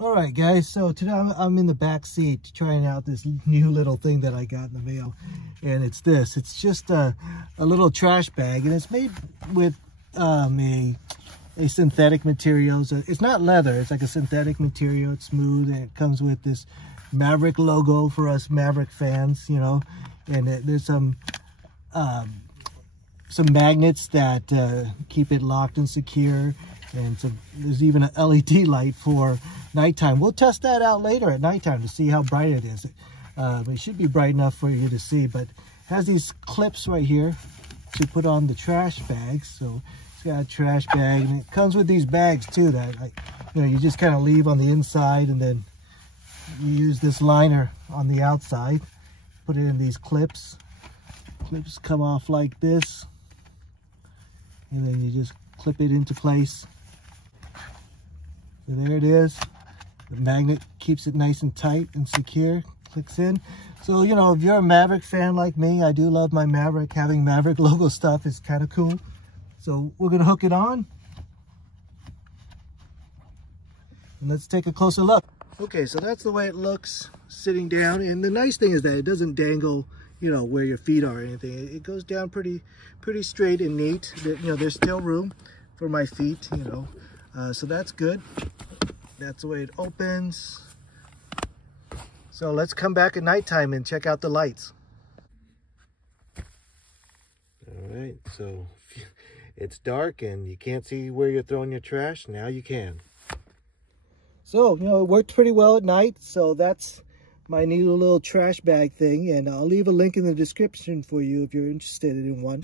All right, guys, so today I'm in the back seat trying out this new little thing that I got in the mail, and it's this. It's just a little trash bag, and it's made with a synthetic material. So it's not leather, it's like a synthetic material. It's smooth, and it comes with this Maverick logo for us Maverick fans, you know, and there's some magnets that keep it locked and secure, and there's even an LED light for nighttime. We'll test that out later at nighttime to see how bright it is. It should be bright enough for you to see, but it has these clips right here to put on the trash bags. So it's got a trash bag, and it comes with these bags too that you just kind of leave on the inside, and then you use this liner on the outside, put it in these clips. Clips come off like this, and then you just clip it into place. So there it is. The magnet keeps it nice and tight and secure, clicks in. So, you know, if you're a Maverick fan like me, I do love my Maverick. Having Maverick logo stuff is kind of cool. So we're gonna hook it on. And let's take a closer look. Okay, so that's the way it looks sitting down. And the nice thing is that it doesn't dangle, you know, where your feet are or anything. It goes down pretty straight and neat. You know, there's still room for my feet, you know. So that's good. That's the way it opens. So let's come back at nighttime and check out the lights. All right, so it's dark and you can't see where you're throwing your trash. Now you can. So, you know, it worked pretty well at night. So that's my new little trash bag thing. And I'll leave a link in the description for you if you're interested in one.